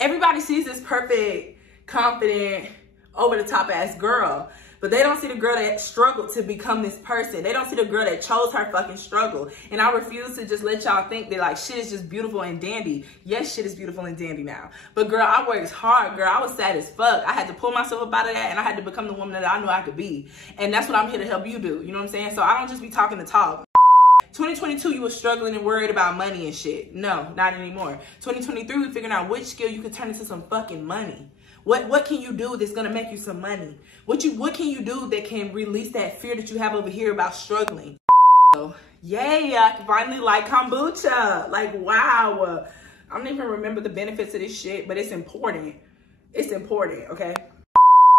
everybody sees this perfect, confident, over-the-top ass girl, but they don't see the girl that struggled to become this person. They don't see the girl that chose her fucking struggle. And I refuse to just let y'all think that like shit is just beautiful and dandy. Yes, shit is beautiful and dandy now. But girl, I worked hard, girl. I was sad as fuck. I had to pull myself up out of that, and I had to become the woman that I knew I could be. And that's what I'm here to help you do. You know what I'm saying? So I don't just be talking the talk. 2022, you were struggling and worried about money and shit. No, not anymore. 2023, we figuring out which skill you can turn into some fucking money. What can you do that's gonna make you some money? What can you do that can release that fear that you have over here about struggling? So, yay, I can finally like kombucha. Like, wow. I don't even remember the benefits of this shit, but it's important. It's important, okay?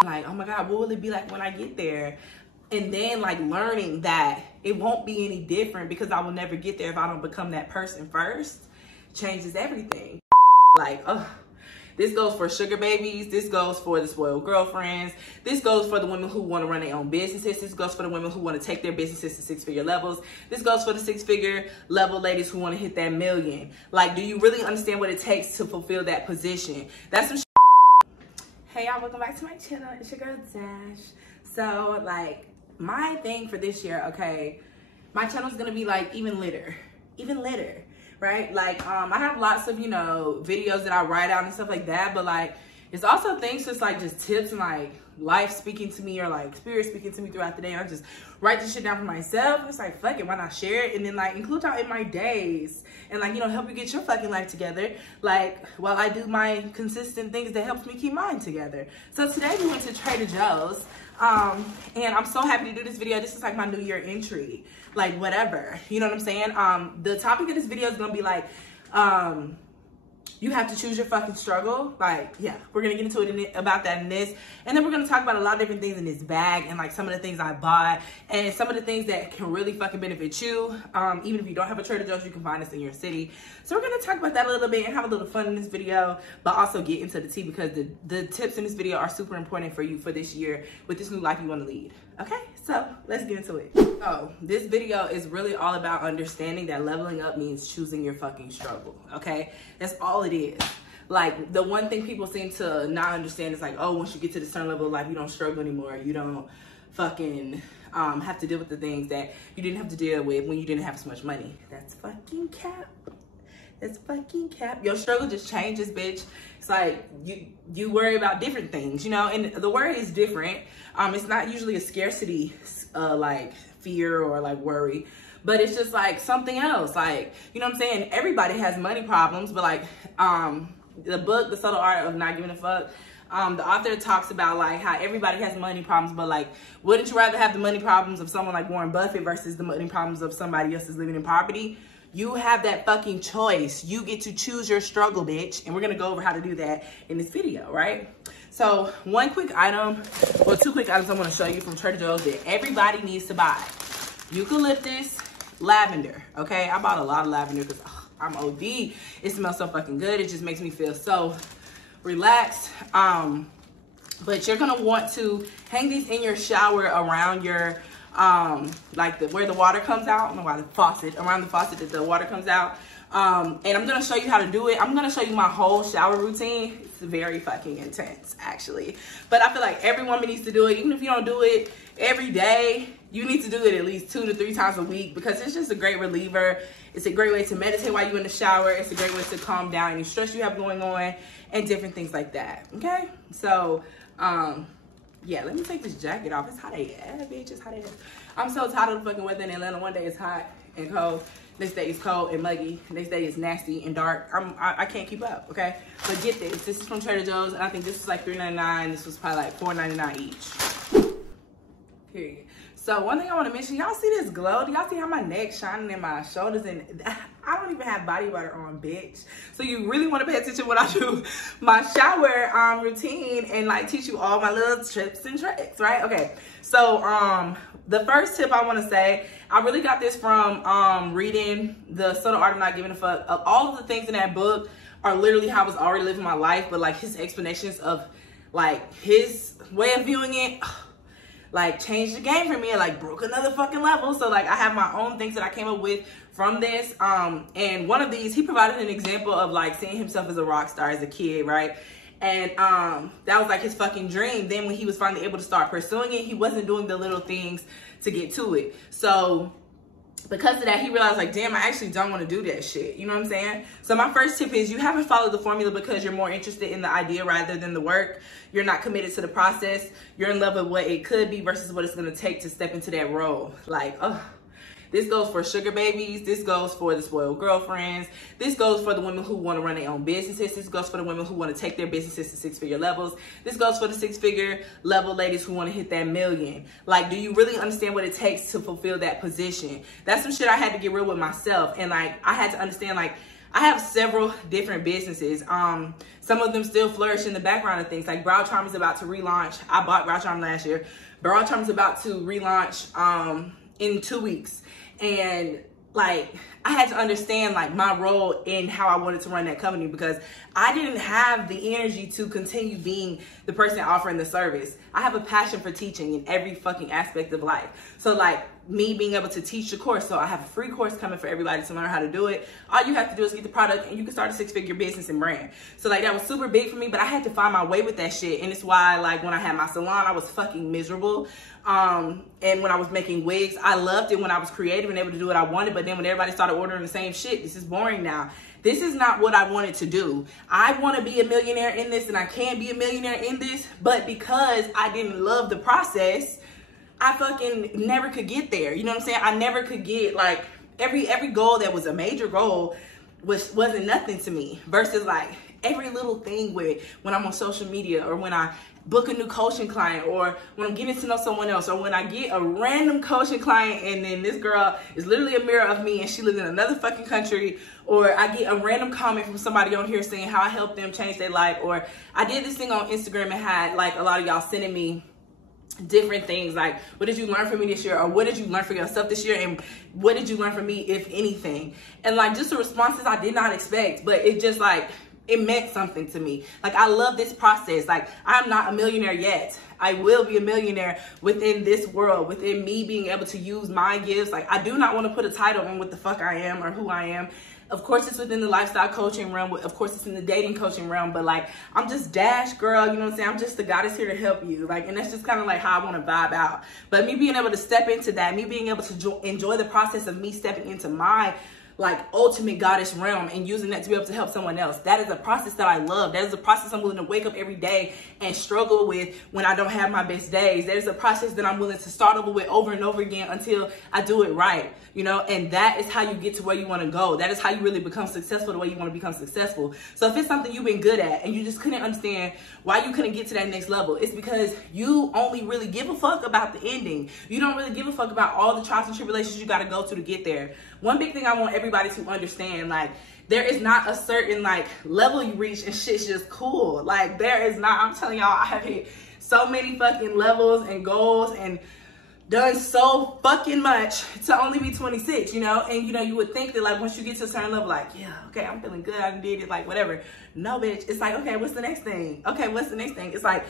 Like, oh my God, what will it be like when I get there? And then like learning that it won't be any different because I will never get there if I don't become that person first changes everything. Like, oh. This goes for sugar babies. This goes for the spoiled girlfriends. This goes for the women who want to run their own businesses. This goes for the women who want to take their businesses to six-figure levels. This goes for the six-figure level ladies who want to hit that million. Like, do you really understand what it takes to fulfill that position? That's some Hey y'all, welcome back to my channel. It's your girl Dash. So like my thing for this year, okay, my channel is gonna be like even litter, right? Like I have lots of, you know, videos that I write out and stuff like that, but like it's also things just like just tips and like life speaking to me or like spirit speaking to me throughout the day. I just write this shit down for myself. It's like, fuck it, why not share it? And then like include y'all in my days and like, you know, help you get your fucking life together. Like while I do my consistent things that helps me keep mine together. So today we went to Trader Joe's. And I'm so happy to do this video. This is like my New Year entry, like whatever, you know what I'm saying? The topic of this video is gonna be like, you have to choose your fucking struggle. Like, yeah, we're gonna get into it about that in this. And then we're gonna talk about a lot of different things in this bag and like some of the things I bought and some of the things that can really fucking benefit you. Even if you don't have a Trader Joe's, you can find us in your city. So we're gonna talk about that a little bit and have a little fun in this video, but also get into the tea because the tips in this video are super important for you for this year with this new life you wanna lead. Okay, so let's get into it. So this video is really all about understanding that leveling up means choosing your fucking struggle, okay? That's all it is. Like the one thing people seem to not understand is like, oh, once you get to this certain level of life, you don't struggle anymore. You don't fucking have to deal with the things that you didn't have to deal with when you didn't have so much money. That's fucking cap. It's fucking cap. Your struggle just changes, bitch. It's like you worry about different things, you know, and the worry is different. It's not usually a scarcity like fear or like worry, but it's just like something else. Like, you know what I'm saying? Everybody has money problems, but like the book, The Subtle Art of Not Giving a Fuck, the author talks about like how everybody has money problems, but like, wouldn't you rather have the money problems of someone like Warren Buffett versus the money problems of somebody else who's living in poverty? You have that fucking choice. You get to choose your struggle, bitch. And we're gonna go over how to do that in this video, right? So one quick item, or two quick items I wanna show you from Trader Joe's that everybody needs to buy. Eucalyptus, lavender, okay? I bought a lot of lavender because I'm OD. It smells so fucking good. It just makes me feel so relaxed. But you're gonna want to hang these in your shower around your, like where the water comes out. I don't know why the faucet, around the faucet that the water comes out. And I'm gonna show you how to do it. I'm gonna show you my whole shower routine. It's very fucking intense, actually. But I feel like every woman needs to do it. Even if you don't do it every day, you need to do it at least 2 to 3 times a week because it's just a great reliever. It's a great way to meditate while you're in the shower. It's a great way to calm down any stress you have going on and different things like that, okay? So, yeah, let me take this jacket off. It's hot AF, bitch. It's hot AF. I'm so tired of the fucking weather in Atlanta. One day it's hot and cold. Next day it's cold and muggy. Next day it's nasty and dark. I can't keep up, okay? But get this. This is from Trader Joe's. And I think this was like $3.99. This was probably like $4.99 each. Period. So one thing I want to mention, y'all see this glow? Do y'all see how my neck's shining and my shoulders? And I don't even have body butter on, bitch. So you really want to pay attention when I do my shower routine and like teach you all my little tips and tricks, right? Okay. So the first tip I want to say, I really got this from reading The Subtle Art of Not Giving a Fuck. All of the things in that book are literally how I was already living my life, but like his explanations of like his way of viewing it, like changed the game for me and like broke another fucking level. So like I have my own things that I came up with from this. And one of these, he provided an example of like seeing himself as a rock star as a kid, right? And that was like his fucking dream. Then when he was finally able to start pursuing it, he wasn't doing the little things to get to it. So because of that, he realized like, damn, I actually don't want to do that shit. You know what I'm saying? So my first tip is, you haven't followed the formula because you're more interested in the idea rather than the work. You're not committed to the process. You're in love with what it could be versus what it's going to take to step into that role. Like, oh, this goes for sugar babies. This goes for the spoiled girlfriends. This goes for the women who want to run their own businesses. This goes for the women who want to take their businesses to six-figure levels. This goes for the six-figure level ladies who want to hit that million. Like, do you really understand what it takes to fulfill that position? That's some shit I had to get real with myself. And like, I had to understand, like, I have several different businesses. Some of them still flourish in the background of things. Like Brow Charm is about to relaunch. I bought Brow Charm last year. Brow Charm is about to relaunch in 2 weeks. And like, I had to understand like my role in how I wanted to run that company, because I didn't have the energy to continue being the person offering the service. I have a passion for teaching in every fucking aspect of life. So like, me being able to teach the course, so I have a free course coming for everybody to learn how to do it. All you have to do is get the product and you can start a six-figure business and brand. So like, that was super big for me, but I had to find my way with that shit. And it's why like when I had my salon, I was fucking miserable. And when I was making wigs, I loved it when I was creative and able to do what I wanted. But then when everybody started ordering the same shit, this is boring now. This is not what I wanted to do. I want to be a millionaire in this, and I can be a millionaire in this, but because I didn't love the process, I fucking never could get there. You know what I'm saying? I never could get like every goal that was a major goal wasn't nothing to me, versus like every little thing with when I'm on social media, or when I book a new coaching client, or when I'm getting to know someone else, or when I get a random coaching client and then this girl is literally a mirror of me and she lives in another fucking country, or I get a random comment from somebody on here saying how I helped them change their life, or I did this thing on Instagram and had like a lot of y'all sending me different things like, what did you learn from me this year, or what did you learn for yourself this year, and what did you learn from me, if anything? And like, just the responses I did not expect, but it just like, it meant something to me. Like, I love this process. Like, I'm not a millionaire yet. I will be a millionaire within this world, within me being able to use my gifts. Like, I do not want to put a title on what the fuck I am or who I am. Of course, it's within the lifestyle coaching realm. Of course, it's in the dating coaching realm. But like, I'm just Dash, girl. You know what I'm saying? I'm just the goddess here to help you. Like, and that's just kind of like how I want to vibe out. But me being able to step into that, me being able to enjoy the process of me stepping into my like ultimate goddess realm and using that to be able to help someone else. That is a process that I love. That is a process I'm willing to wake up every day and struggle with when I don't have my best days. There's a process that I'm willing to start over with over and over again until I do it right, you know? And that is how you get to where you want to go. That is how you really become successful the way you want to become successful. So if it's something you've been good at and you just couldn't understand why you couldn't get to that next level, it's because you only really give a fuck about the ending. You don't really give a fuck about all the trials and tribulations you got to go to get there. One big thing I want everybody to understand, like, there is not a certain like level you reach and shit's just cool. Like, there is not. I'm telling y'all, I have hit so many fucking levels and goals and done so fucking much to only be 26, you know? And you know, you would think that like once you get to a certain level, like, yeah, okay, I'm feeling good, I did it, like whatever. No, bitch, it's like, okay, what's the next thing? Okay, what's the next thing? It's like,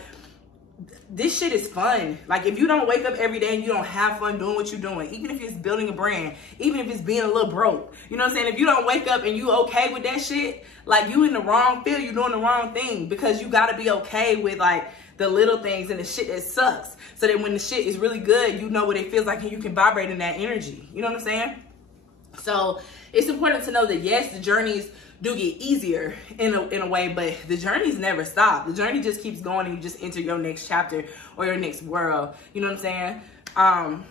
this shit is fun. Like, if you don't wake up every day and you don't have fun doing what you're doing, even if it's building a brand, even if it's being a little broke, you know what I'm saying? If you don't wake up and you okay with that shit, like, you in the wrong field, you doing the wrong thing, because you gotta be okay with like the little things and the shit that sucks, so that when the shit is really good, you know what it feels like and you can vibrate in that energy. You know what I'm saying? So it's important to know that yes, the journeys do get easier in a way, but the journeys never stop. The journey just keeps going and you just enter your next chapter or your next world. You know what I'm saying?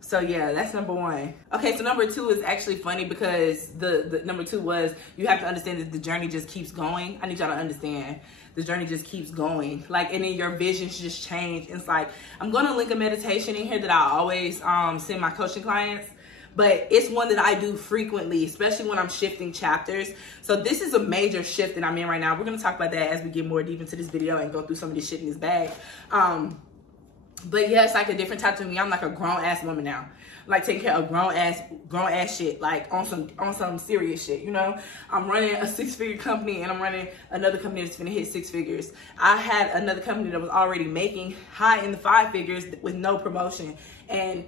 So yeah, that's number one. Okay, so number two is actually funny because the number two was, you have to understand that the journey just keeps going. I need y'all to understand. The journey just keeps going. Like, and then your visions just change. It's like, I'm gonna link a meditation in here that I always send my coaching clients. But it's one that I do frequently, especially when I'm shifting chapters. So this is a major shift that I'm in right now. We're gonna talk about that as we get more deep into this video and go through some of this shit in this bag. But yeah, it's like a different type to me. I'm like a grown ass woman now. I'm like taking care of grown ass shit, like on some serious shit, you know? I'm running a 6-figure company and I'm running another company that's gonna hit 6 figures. I had another company that was already making high in the 5 figures with no promotion. And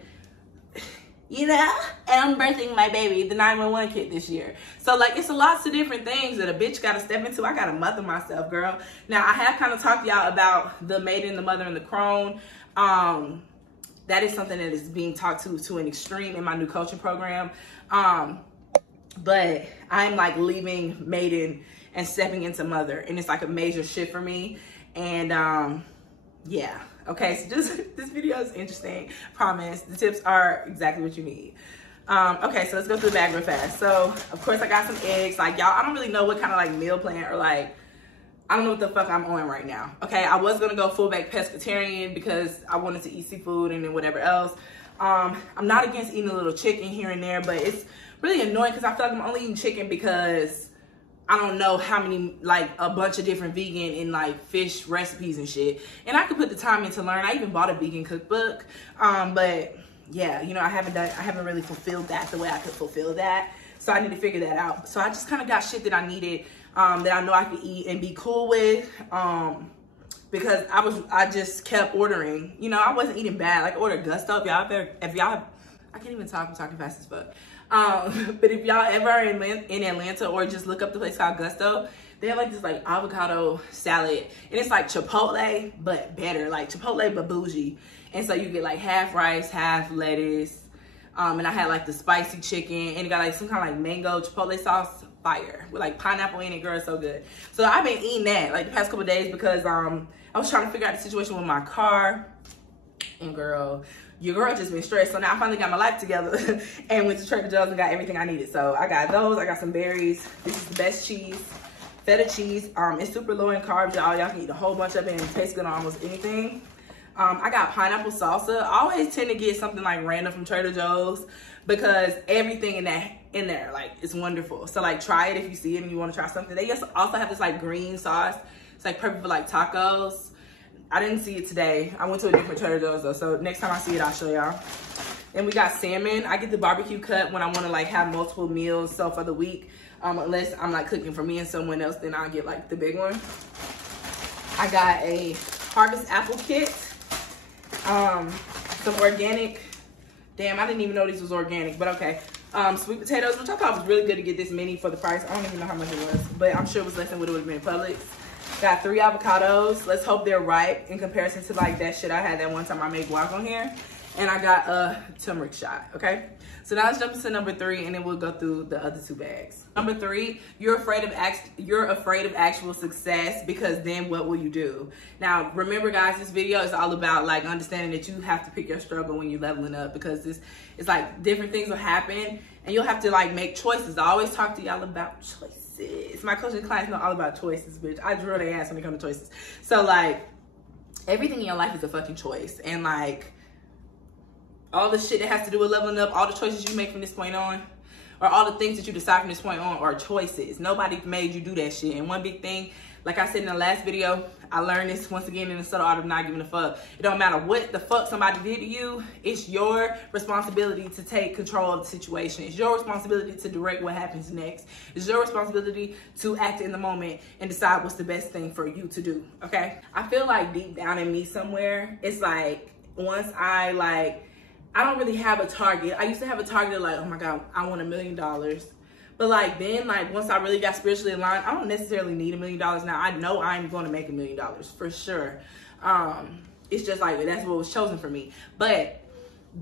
you know, and I'm birthing my baby, the 911 kid, this year. So like, it's lots of different things that a bitch gotta step into. I gotta mother myself, girl. Now, I have kind of talked to y'all about the maiden, the mother, and the crone. That is something that is being talked to an extreme in my new coaching program. But I'm like leaving maiden and stepping into mother, and it's like a major shift for me. And yeah. Okay, so this video is interesting, promise. The tips are exactly what you need. Okay, so let's go through the bag real fast. So, of course, I got some eggs. Like, y'all, I don't really know what kind of, like, meal plan or, like, I don't know what the fuck I'm on right now. Okay, I was going to go full-back pescatarian because I wanted to eat seafood and then whatever else. I'm not against eating a little chicken here and there, but it's really annoying because I feel like I'm only eating chicken because I don't know how many, like, a bunch of different vegan and, like, fish recipes and shit. And I could put the time in to learn. I even bought a vegan cookbook. But, yeah, you know, I haven't really fulfilled that the way I could fulfill that. So I need to figure that out. So I just kind of got shit that I needed, that I know I could eat and be cool with. Because I just kept ordering. You know, I wasn't eating bad. Like, I ordered Gusto. If y'all, I can't even talk. I'm talking fast as fuck. But if y'all ever are in Atlanta, or just look up the place called Gusto, they have like this like avocado salad, and it's like Chipotle but better, like Chipotle but bougie. And so you get like half rice, half lettuce, and I had like the spicy chicken, and it got like some kind of like mango Chipotle sauce, fire, with like pineapple in it, girl, it's so good. So I've been eating that like the past couple of days because I was trying to figure out the situation with my car, and girl, your girl just been stressed. So now I finally got my life together and went to Trader Joe's and got everything I needed. So I got those. I got some berries. This is the best cheese, feta cheese. It's super low in carbs, y'all. Y'all can eat a whole bunch of it and it tastes good on almost anything. I got pineapple salsa. I always tend to get something like random from Trader Joe's because everything in there, like, it's wonderful. So like, try it if you see it and you want to try something. They also have this like green sauce. It's like perfect for like tacos. I didn't see it today. I went to a different Trader Joe's though, so next time I see it, I'll show y'all. And we got salmon. I get the barbecue cut when I want to like have multiple meals. So for the week, unless I'm like cooking for me and someone else, then I'll get like the big one. I got a Harvest apple kit. Some organic. Damn, I didn't even know these was organic, but okay. Sweet potatoes, which I thought was really good to get this many for the price. I don't even know how much it was, but I'm sure it was less than what it would have been in Publix. Got 3 avocados. Let's hope they're ripe in comparison to like that shit I had that one time I made guac on here. And I got a turmeric shot, okay? So now let's jump into number 3 and then we'll go through the other 2 bags. Number 3, you're afraid of actual success because then what will you do? Now, remember guys, this video is all about like understanding that you have to pick your struggle when you're leveling up because it's like different things will happen and you'll have to like make choices. I always talk to y'all about choices. My coaching clients know all about choices, bitch. I drill their ass when it comes to choices. So like, everything in your life is a fucking choice. And like, all the shit that has to do with leveling up, all the choices you make from this point on, or all the things that you decide from this point on are choices. Nobody made you do that shit. And one big thing, like I said in the last video, I learned this once again in the subtle art of not giving a fuck. It don't matter what the fuck somebody did to you. It's your responsibility to take control of the situation. It's your responsibility to direct what happens next. It's your responsibility to act in the moment and decide what's the best thing for you to do, okay? I feel like deep down in me somewhere, it's like once I don't really have a target. I used to have a target of like, oh my God, I want $1 million. But like then, like once I really got spiritually aligned, I don't necessarily need $1 million now. I know I'm going to make $1 million for sure. It's just like, that's what was chosen for me. But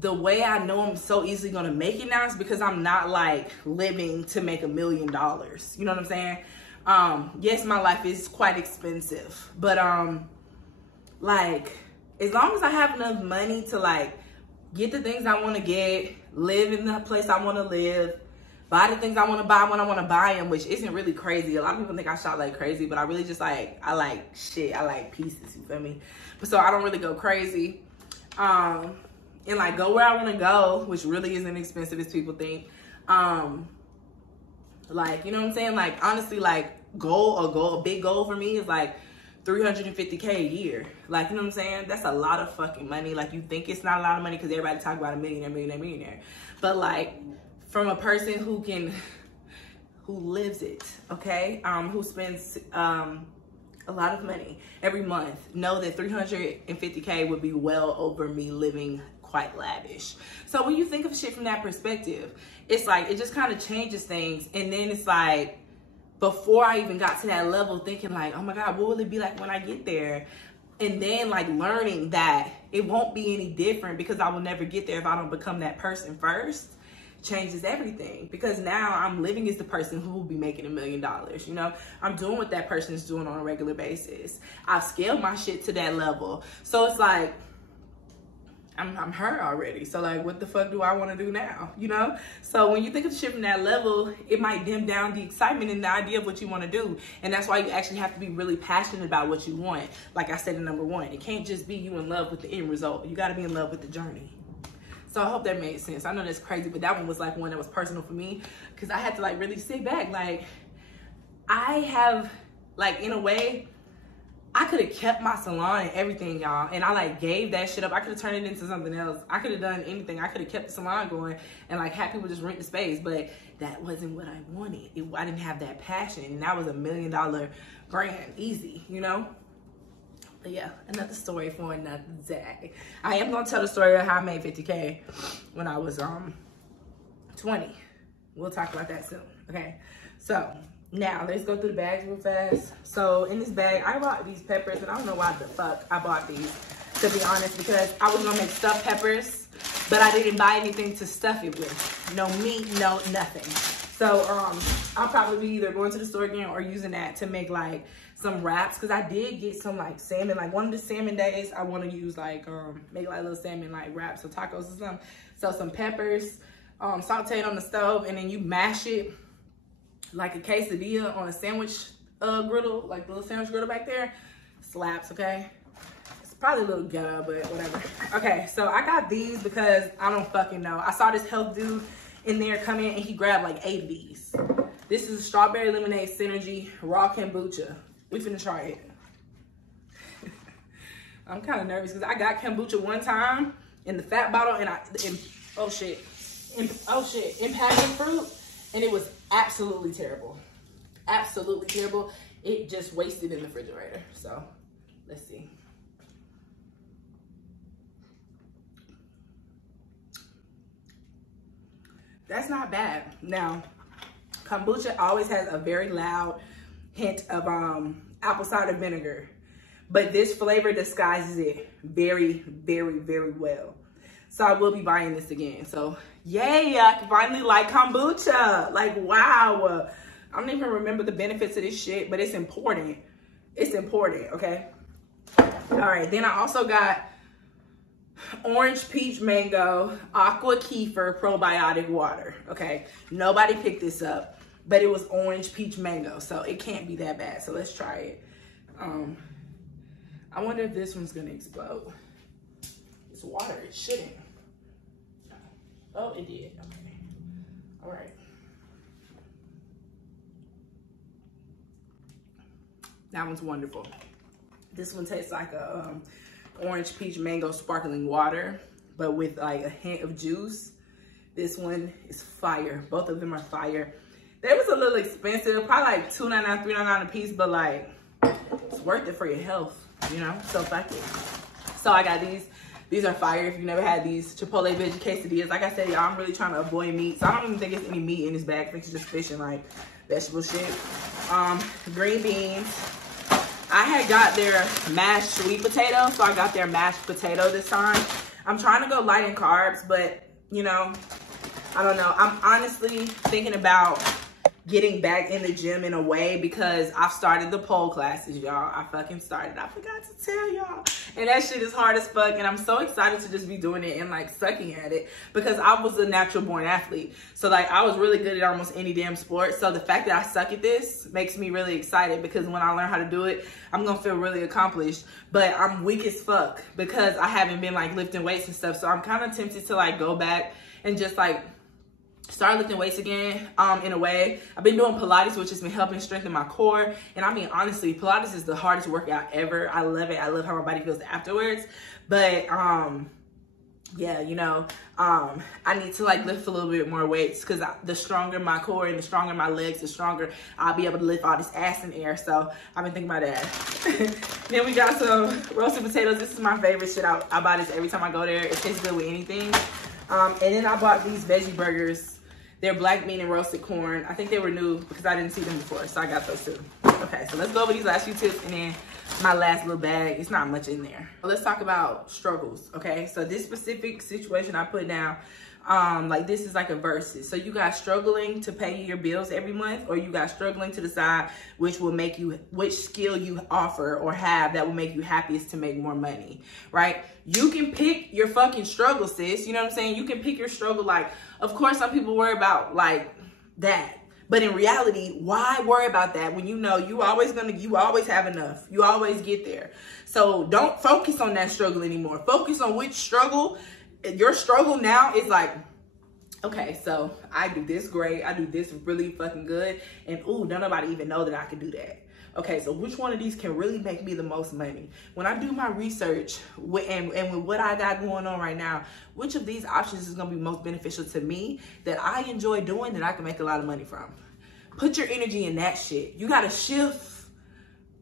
the way I know I'm so easily going to make it now is because I'm not like living to make $1 million. You know what I'm saying? Yes, my life is quite expensive, but like as long as I have enough money to like get the things I want to get, live in the place I want to live, buy the things I want to buy when I want to buy them, which isn't really crazy. A lot of people think I shop like crazy, but I really just like, I like shit. I like pieces, you feel me? But so I don't really go crazy. And like go where I want to go, which really isn't expensive as people think. Like, you know what I'm saying? Like, honestly, like a big goal for me is like $350K a year. Like, you know what I'm saying? That's a lot of fucking money. Like, you think it's not a lot of money because everybody talk about a millionaire. But like, from a person who lives it, okay? Who spends a lot of money every month, know that $350K would be well over me living quite lavish. So when you think of shit from that perspective, it's like, it just kind of changes things. And then it's like, before I even got to that level, thinking like, oh my God, what will it be like when I get there? And then like learning that it won't be any different because I will never get there if I don't become that person first, changes everything. Because now I'm living as the person who will be making $1 million. You know, I'm doing what that person is doing on a regular basis. I've scaled my shit to that level. So it's like, I'm her already. So like, what the fuck do I want to do now? You know? So when you think of shit from that level, it might dim down the excitement and the idea of what you want to do. And that's why you actually have to be really passionate about what you want. Like I said in number 1, it can't just be you in love with the end result. You got to be in love with the journey. So I hope that made sense. I know that's crazy, but that one was like one that was personal for me because I had to like really sit back. Like I have, like, in a way, I could have kept my salon and everything, y'all, and I like gave that shit up. I could have turned it into something else. I could have done anything. I could have kept the salon going and like had people just rent the space, but that wasn't what I wanted. I didn't have that passion, and that was $1 million brand, easy, you know? But yeah, another story for another day. I am gonna tell the story of how I made 50K when I was 20. We'll talk about that soon, okay? So now let's go through the bags real fast. So in this bag, I bought these peppers, and I don't know why the fuck I bought these, to be honest, because I was gonna make stuffed peppers, but I didn't buy anything to stuff it with. No meat, no nothing. So I'll probably be either going to the store again or using that to make like some wraps, because I did get some like salmon. Like one of the salmon days, I want to use like make like little salmon like wraps or tacos or something. So some peppers, sauteed on the stove, and then you mash it like a quesadilla on a sandwich griddle, like the little sandwich griddle back there. Slaps, okay? It's probably a little ghetto, but whatever. Okay, so I got these because I don't fucking know. I saw this health dude in there come in and he grabbed like 8 of these. This is a strawberry lemonade synergy raw kombucha. We finna try it. I'm kind of nervous because I got kombucha one time in the fat bottle and oh shit, in passion fruit, and it was absolutely terrible. Absolutely terrible. It just wasted in the refrigerator. So let's see. That's not bad. Now, kombucha always has a very loud hint of apple cider vinegar, but this flavor disguises it very, very, very well. So I will be buying this again. So yay, I can finally like kombucha. Like, wow. I don't even remember the benefits of this shit, but it's important. It's important, okay? All right, then I also got orange peach mango aqua kefir probiotic water, okay? Nobody picked this up, but it was orange peach mango, so it can't be that bad. So let's try it. I wonder if this one's gonna explode. It's water, it shouldn't. Oh, it did, okay. All right. That one's wonderful. This one tastes like a orange peach mango sparkling water, but with like a hint of juice. This one is fire. Both of them are fire. They was a little expensive, probably like $2.99, $3.99 a piece, but like it's worth it for your health, you know? So fuck it. So I got these. These are fire. If you've never had these Chipotle veggie quesadillas, like I said, y'all, I'm really trying to avoid meat, so I don't even think it's any meat in this bag. I think it's just fish and like vegetable shit. Green beans. I had got their mashed sweet potato, so I got their mashed potato this time. I'm trying to go light in carbs, but you know, I don't know. I'm honestly thinking about getting back in the gym in a way because I've started the pole classes, y'all. I fucking started. I forgot to tell y'all. And that shit is hard as fuck. And I'm so excited to just be doing it and like sucking at it because I was a natural born athlete. So like I was really good at almost any damn sport. So the fact that I suck at this makes me really excited because when I learn how to do it, I'm gonna feel really accomplished. But I'm weak as fuck because I haven't been like lifting weights and stuff. So I'm kind of tempted to like go back and just like start lifting weights again, in a way. I've been doing Pilates, which has been helping strengthen my core. And I mean, honestly, Pilates is the hardest workout ever. I love it. I love how my body feels afterwards. But yeah, you know, I need to like lift a little bit more weights, because the stronger my core and the stronger my legs, the stronger I'll be able to lift all this ass in the air. So I've been thinking about that. Then we got some roasted potatoes. This is my favorite shit. I buy this every time I go there. It tastes good with anything. And then I bought these veggie burgers. They're black bean and roasted corn. I think they were new because I didn't see them before, so I got those too. Okay, so let's go over these last few tips, and then my last little bag. It's not much in there. Let's talk about struggles, okay? So this specific situation I put down, like this is like a versus. So you guys struggling to pay your bills every month, or you guys struggling to decide which skill you offer or have that will make you happiest to make more money, right? You can pick your fucking struggle, sis. You know what I'm saying? You can pick your struggle. Like, of course, some people worry about like that. But in reality, why worry about that when you know you always have enough. You always get there. So don't focus on that struggle anymore. Focus on which struggle. Your struggle now is like, okay, so I do this great. I do this really fucking good. And ooh, don't nobody even know that I can do that. Okay, so which one of these can really make me the most money? When I do my research and with what I got going on right now, which of these options is gonna be most beneficial to me, that I enjoy doing, that I can make a lot of money from? Put your energy in that shit. You gotta shift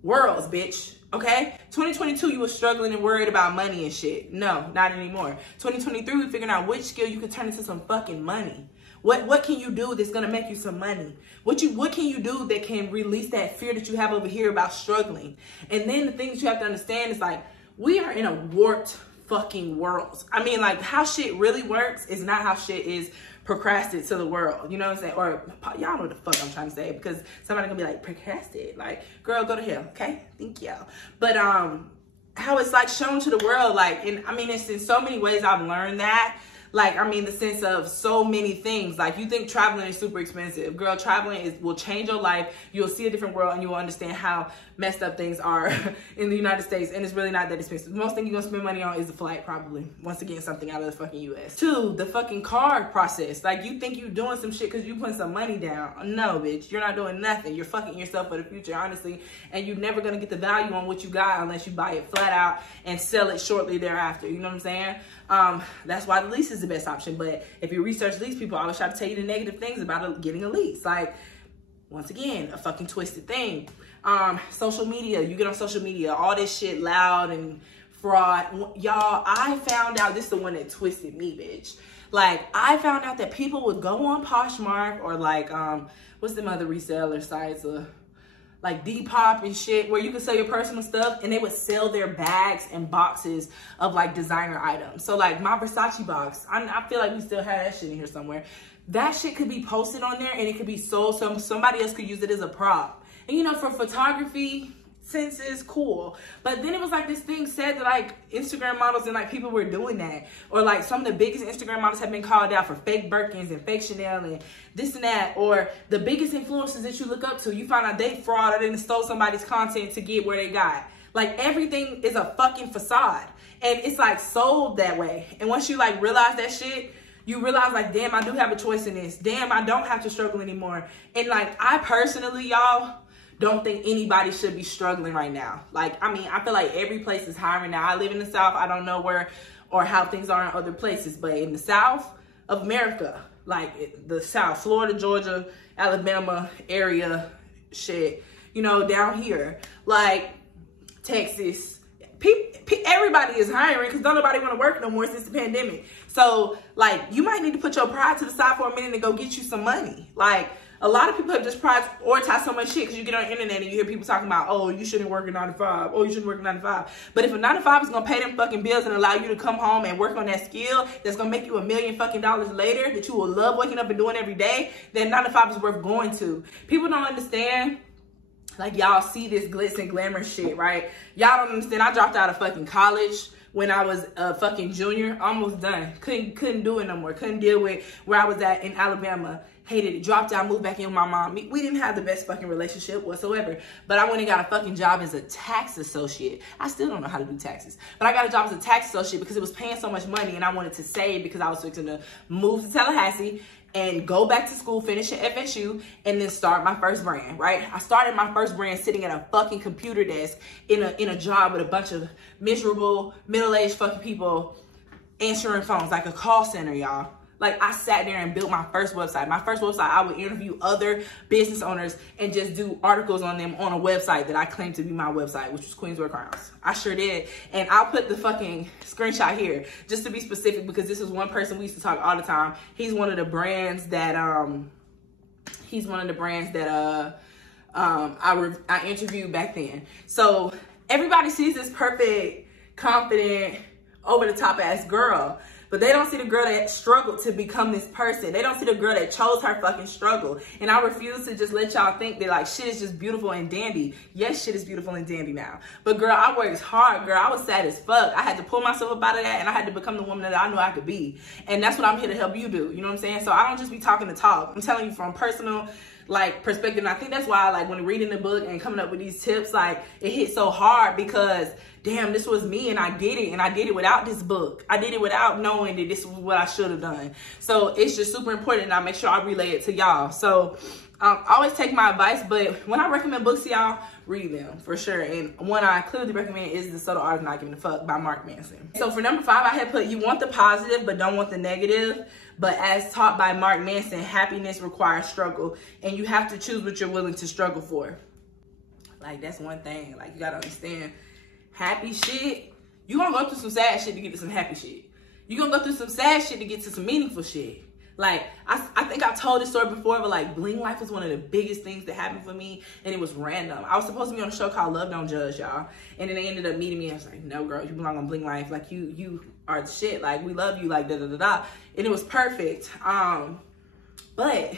worlds, bitch, okay? 2022, you were struggling and worried about money and shit. No, not anymore. 2023, we figuring out which skill you can turn into some fucking money. What can you do that's gonna make you some money? What can you do that can release that fear that you have over here about struggling? And then the things you have to understand is like, we are in a warped fucking world. I mean, like, how shit really works is not how shit is procrastinated to the world. You know what I'm saying? Or y'all know what the fuck I'm trying to say, because somebody gonna be like, procrastinate. Like, girl, go to hell, okay? Thank you. But how it's like shown to the world, like, and I mean, it's in so many ways I've learned that. Like, I mean, the sense of so many things. Like, you think traveling is super expensive. Girl, traveling will change your life. You'll see a different world, and you will understand how messed up things are in the United States. And it's really not that expensive. The most thing you're going to spend money on is the flight, probably. Once again, something out of the fucking U.S. 2, the fucking card process. Like, you think you're doing some shit because you putting some money down. No, bitch. You're not doing nothing. You're fucking yourself for the future, honestly. And you're never going to get the value on what you got unless you buy it flat out and sell it shortly thereafter. You know what I'm saying? That's why the lease is the best option. But if you research lease, people always try to tell you the negative things about getting a lease. Like, once again, a fucking twisted thing. Social media, you get on social media, all this shit loud and fraud. Y'all, I found out, this is the one that twisted me, bitch. Like, I found out that people would go on Poshmark or like, what's them other reseller sites, like Depop and shit, where you can sell your personal stuff, and they would sell their bags and boxes of like designer items. So like my Versace box, I feel like we still have that shit in here somewhere. That shit could be posted on there and it could be sold, so somebody else could use it as a prop. And you know, for photography senses, cool. But then it was like this thing said that like Instagram models and like people were doing that. Or like some of the biggest Instagram models have been called out for fake Birkins and fake Chanel and this and that. Or the biggest influencers that you look up to, you find out they fraud or they stole somebody's content to get where they got. Like, everything is a fucking facade. And it's like sold that way. And once you like realize that shit, you realize like, damn, I do have a choice in this. Damn, I don't have to struggle anymore. And like, I personally, y'all, don't think anybody should be struggling right now. Like, I mean, I feel like every place is hiring now. I live in the South. I don't know where or how things are in other places, but in the South of America, like the South, Florida, Georgia, Alabama area, shit, you know, down here, like Texas, everybody is hiring because don't nobody want to work no more since the pandemic. So like, you might need to put your pride to the side for a minute and go get you some money. Like, a lot of people have just prioritized so much shit because you get on the internet and you hear people talking about, oh, you shouldn't work a 9 to 5. Oh, you shouldn't work a 9 to 5. But if a 9 to 5 is going to pay them fucking bills and allow you to come home and work on that skill that's going to make you $1 million fucking dollars later that you will love waking up and doing every day, then 9 to 5 is worth going to. People don't understand. Like, y'all see this glitz and glamour shit, right? Y'all don't understand. I dropped out of fucking college when I was a fucking junior, almost done. Couldn't do it no more. Couldn't deal with where I was at in Alabama. Hated it. Dropped out, moved back in with my mom. We didn't have the best fucking relationship whatsoever. But I went and got a fucking job as a tax associate. I still don't know how to do taxes. But I got a job as a tax associate because it was paying so much money and I wanted to save because I was fixing to move to Tallahassee and go back to school, finish at FSU, and then start my first brand, right? I started my first brand sitting at a fucking computer desk in a job with a bunch of miserable, middle-aged fucking people answering phones, like a call center, y'all. Like, I sat there and built my first website. My first website, I would interview other business owners and just do articles on them on a website that I claimed to be my website, which was Queens Wear Crowns. I sure did. And I'll put the fucking screenshot here just to be specific, because this is one person we used to talk all the time. He's one of the brands that, I interviewed back then. So everybody sees this perfect, confident, over the top ass girl, but they don't see the girl that struggled to become this person. They don't see the girl that chose her fucking struggle. And I refuse to just let y'all think that like shit is just beautiful and dandy. Yes, shit is beautiful and dandy now. But girl, I worked hard, girl. I was sad as fuck. I had to pull myself up out of that, and I had to become the woman that I knew I could be. And that's what I'm here to help you do. You know what I'm saying? So I don't just be talking to talk. I'm telling you from personal like perspective. And I think that's why, like, when reading the book and coming up with these tips, like, it hit so hard, because damn, this was me, and I did it, and I did it without this book. I did it without knowing that this was what I should have done. So it's just super important, and I make sure I relay it to y'all. So always take my advice, but when I recommend books to y'all, read them for sure. And one I clearly recommend is The Subtle Art of Not Giving a Fuck by Mark Manson. So for number 5, I had put, you want the positive but don't want the negative. But as taught by Mark Manson, happiness requires struggle, and you have to choose what you're willing to struggle for. Like, that's one thing. Like, you gotta understand, happy shit, you gonna go through some sad shit to get to some happy shit. You gonna go through some sad shit to get to some meaningful shit. Like, I think I've told this story before, but like, Bling Life was one of the biggest things that happened for me, and it was random. I was supposed to be on a show called Love Don't Judge, y'all, and then they ended up meeting me. I was like, no, girl, you belong on Bling Life. Like, you are the shit. Like, we love you. Like, da da da da. And it was perfect. But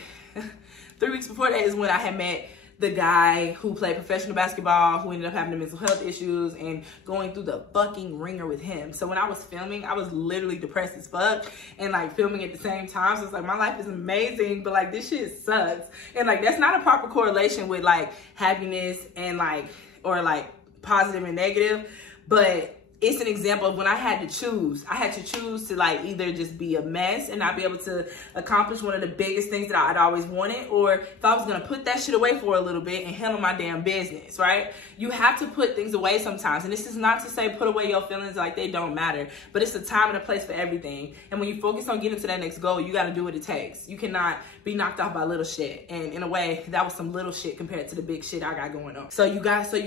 3 weeks before that is when I had met the guy who played professional basketball, who ended up having the mental health issues, and going through the fucking ringer with him. So when I was filming, I was literally depressed as fuck, and like filming at the same time. So it's like, my life is amazing, but like, this shit sucks. And like, that's not a proper correlation with like happiness and like, or like positive and negative. But it's an example of when I had to choose. I had to choose to like either just be a mess and not be able to accomplish one of the biggest things that I'd always wanted, or if I was gonna put that shit away for a little bit and handle my damn business, right? You have to put things away sometimes. And this is not to say put away your feelings like they don't matter, but it's a time and a place for everything. And when you focus on getting to that next goal, you gotta do what it takes. You cannot be knocked off by little shit. And in a way, that was some little shit compared to the big shit I got going on. So you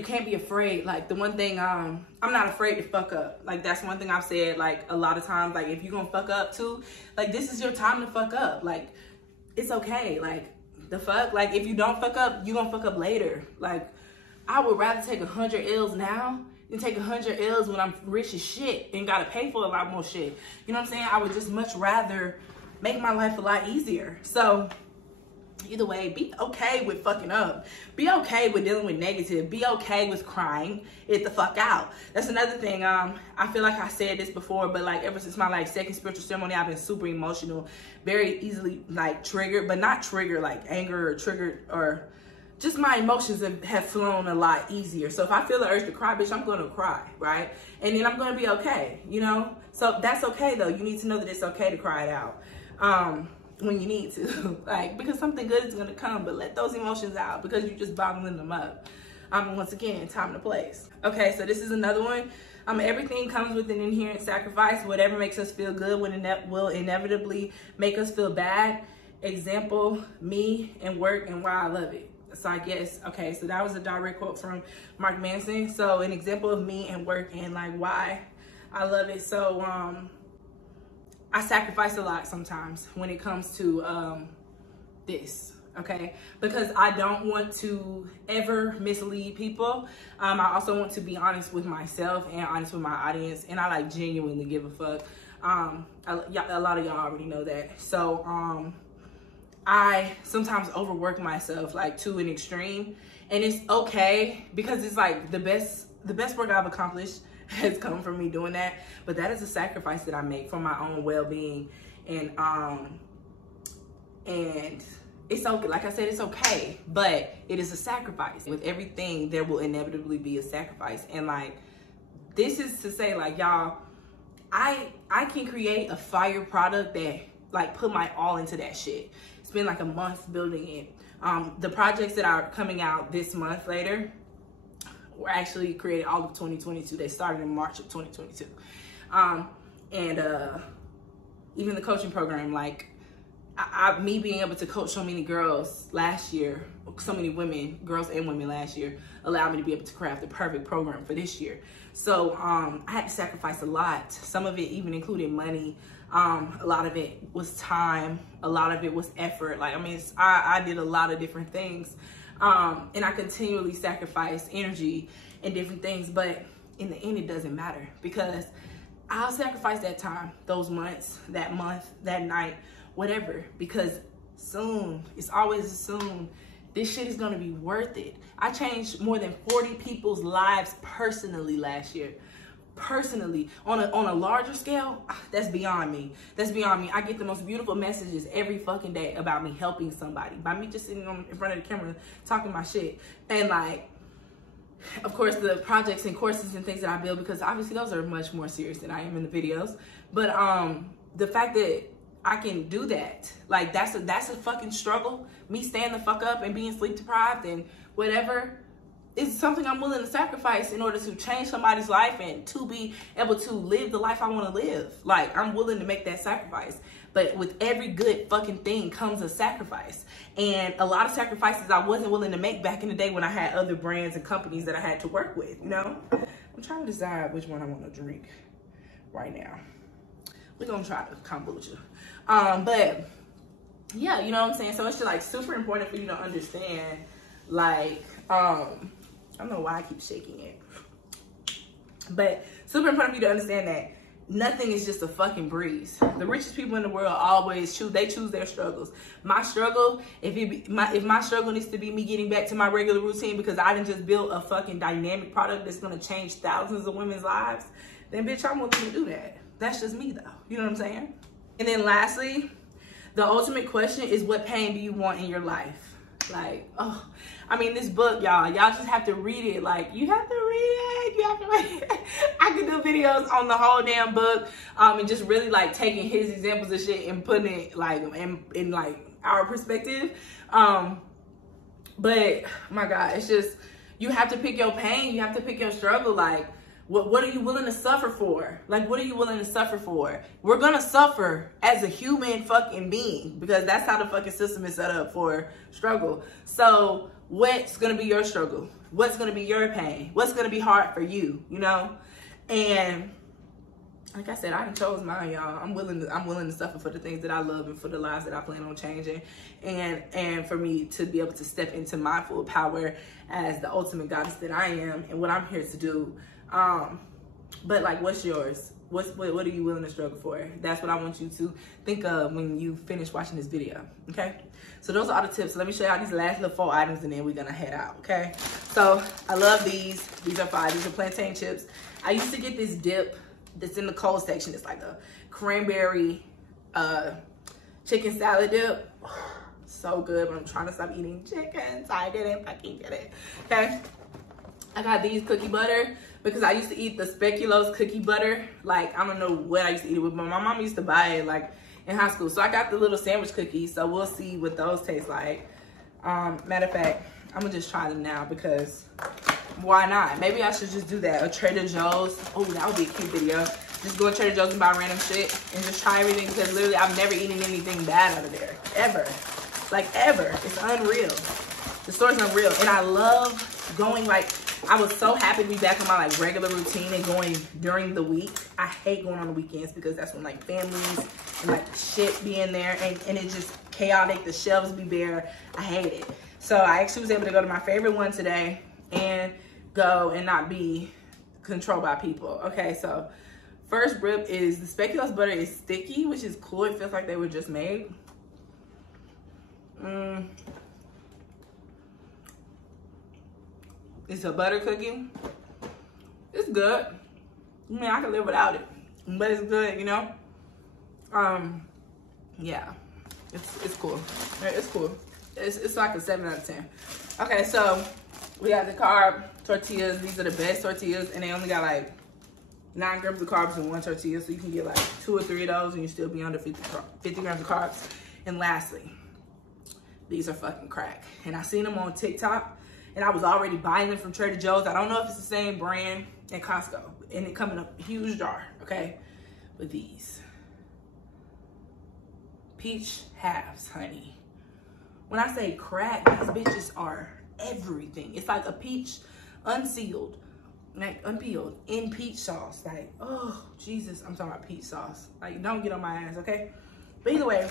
can't be afraid. Like, the one thing, I'm not afraid to fuck up. Like, that's one thing I've said, like, a lot of times, like, if you're gonna fuck up too, like, this is your time to fuck up. Like, it's okay. Like, the fuck, like, if you don't fuck up, you're gonna fuck up later. Like, I would rather take 100 L's now than take 100 L's when I'm rich as shit and gotta pay for a lot more shit. You know what I'm saying? I would just much rather make my life a lot easier. So either way, be okay with fucking up. Be okay with dealing with negative. Be okay with crying it the fuck out. That's another thing. I feel like I said this before, but like, ever since my like second spiritual ceremony, I've been super emotional, very easily like triggered, but not triggered like anger or triggered, or just my emotions have flown a lot easier. So if I feel the urge to cry, bitch, I'm gonna cry, right? And then I'm gonna be okay, you know? So that's okay though. You need to know that it's okay to cry it out. When you need to, like, because something good is gonna come, but let those emotions out, because you're just bottling them up. Once again, time and place. Okay, so this is another one. Everything comes with an inherent sacrifice. Whatever makes us feel good will inevitably make us feel bad. Example, me and work and why I love it. So I guess, okay, so that was a direct quote from Mark Manson. So an example of me and work and like why I love it. So I sacrifice a lot sometimes when it comes to this, okay? Because I don't want to ever mislead people. I also want to be honest with myself and honest with my audience, and I like genuinely give a fuck. A lot of y'all already know that. So I sometimes overwork myself like to an extreme, and it's okay, because it's like the best work I've accomplished has come from me doing that. But that is a sacrifice that I make for my own well-being, and it's okay. Like I said, it's okay, but it is a sacrifice. With everything, there will inevitably be a sacrifice. And like, this is to say, like, y'all, I can create a fire product that like put my all into that shit. It's been like a month building it. The projects that are coming out this month later were actually created all of 2022. They started in March of 2022. And even the coaching program, like me being able to coach so many girls last year, so many women, girls and women last year, allowed me to be able to craft the perfect program for this year. So I had to sacrifice a lot. Some of it even included money. A lot of it was time. A lot of it was effort. Like, I mean, I did a lot of different things. And I continually sacrificed energy and different things. But in the end, it doesn't matter, because I'll sacrifice that time, those months, that month, that night, whatever, because soon, it's always soon, this shit is gonna be worth it. I changed more than 40 people's lives personally last year. Personally, on a larger scale, that's beyond me. That's beyond me. I get the most beautiful messages every fucking day about me helping somebody, by me just sitting in front of the camera talking my shit. And like, of course, the projects and courses and things that I build, because obviously those are much more serious than I am in the videos. But the fact that I can do that, like, that's a fucking struggle. Me staying the fuck up and being sleep deprived and whatever, is something I'm willing to sacrifice in order to change somebody's life and to be able to live the life I want to live. Like, I'm willing to make that sacrifice. But with every good fucking thing comes a sacrifice. And a lot of sacrifices I wasn't willing to make back in the day when I had other brands and companies that I had to work with, you know? I'm trying to decide which one I want to drink right now. We're going to try the kombucha. But yeah, you know what I'm saying? So it's just like super important for you to understand, like, I don't know why I keep shaking it, but super important for you to understand that nothing is just a fucking breeze. The richest people in the world always choose their struggles. My struggle, if my struggle needs to be me getting back to my regular routine because I done just built a fucking dynamic product that's gonna change thousands of women's lives, then bitch, I'm willing to do that. That's just me though. You know what I'm saying? And then lastly, the ultimate question is, what pain do you want in your life? Like, oh, I mean, this book, y'all just have to read it. Like, you have to read it. You have to read it. I could do videos on the whole damn book, and just really like taking his examples of shit and putting it like in like our perspective. But my God, it's just, you have to pick your pain. You have to pick your struggle. Like, what are you willing to suffer for? Like, what are you willing to suffer for? We're gonna suffer as a human fucking being, because that's how the fucking system is set up for struggle. So what's gonna be your struggle? What's gonna be your pain? What's gonna be hard for you, you know? And like I said, I done chose mine, y'all. I'm willing to suffer for the things that I love and for the lives that I plan on changing, and for me to be able to step into my full power as the ultimate goddess that I am and what I'm here to do. But like, what's yours? What are you willing to struggle for? That's what I want you to think of when you finish watching this video, okay? So those are all the tips. So let me show y'all these last little 4 items and then we're gonna head out, okay? So I love these. These are fire. These are plantain chips. I used to get this dip that's in the cold section. It's like a cranberry chicken salad dip. So good, but I'm trying to stop eating chicken, so I didn't fucking get it, okay? I got these cookie butter because I used to eat the speculoos cookie butter. Like, I don't know what I used to eat it with, but my mom used to buy it like in high school. So I got the little sandwich cookies, so we'll see what those taste like. Matter of fact, I'm gonna just try them now because why not? Maybe I should just do that. Or Trader Joe's. Oh, that would be a cute video. Just go to Trader Joe's and buy random shit and just try everything, because literally I've never eaten anything bad out of there, ever. Like, ever. It's unreal. The store's unreal. And I love going, like, I was so happy to be back on my like regular routine and going during the week. I hate going on the weekends because that's when like families and like shit be in there and it's just chaotic. The shelves be bare. I hate it. So I actually was able to go to my favorite one today and go and not be controlled by people. Okay, so first rip is the speculoos butter is sticky, which is cool. It feels like they were just made. It's a butter cookie. It's good. I mean, I can live without it, but it's good, you know? Yeah, it's cool. It's cool. It's like a 7 out of 10. Okay, so we got the carb tortillas. These are the best tortillas, and they only got like 9 grams of carbs in one tortilla, so you can get like 2 or 3 of those and you still be under 50 grams of carbs. And lastly, these are fucking crack. And I seen them on TikTok, and I was already buying them from Trader Joe's. I don't know if it's the same brand at Costco, and it come in a huge jar, okay? with these peach halves, honey. When I say crack, these bitches are everything. It's like a peach unsealed, like unpeeled, in peach sauce. Like, oh Jesus, I'm talking about peach sauce. Like, don't get on my ass, okay? But either way,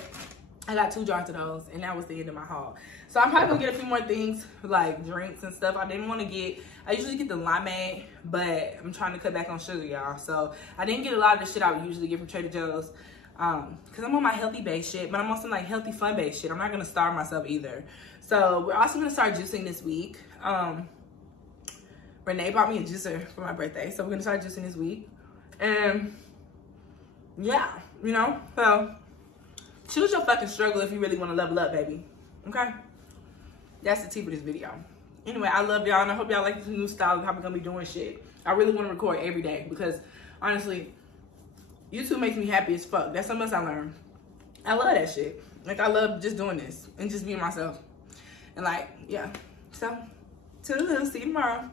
I got 2 jars of those, and that was the end of my haul. So I'm probably gonna get a few more things, like drinks and stuff. I didn't want to get, I usually get the limeade, but I'm trying to cut back on sugar, y'all. So I didn't get a lot of the shit I would usually get from Trader Joe's, because I'm on my healthy base shit, but I'm on some like healthy fun base shit. I'm not gonna starve myself either. So we're also gonna start juicing this week. Renee bought me a juicer for my birthday, so we're gonna start juicing this week. And yeah, you know, so choose your fucking struggle if you really want to level up, baby. Okay? That's the tip of this video. Anyway, I love y'all, and I hope y'all like this new style of how we're gonna be doing shit. I really want to record every day because honestly, YouTube makes me happy as fuck. That's something else I learned. I love that shit. Like, I love just doing this and just being myself. And like, yeah. So, toodaloo, see you tomorrow.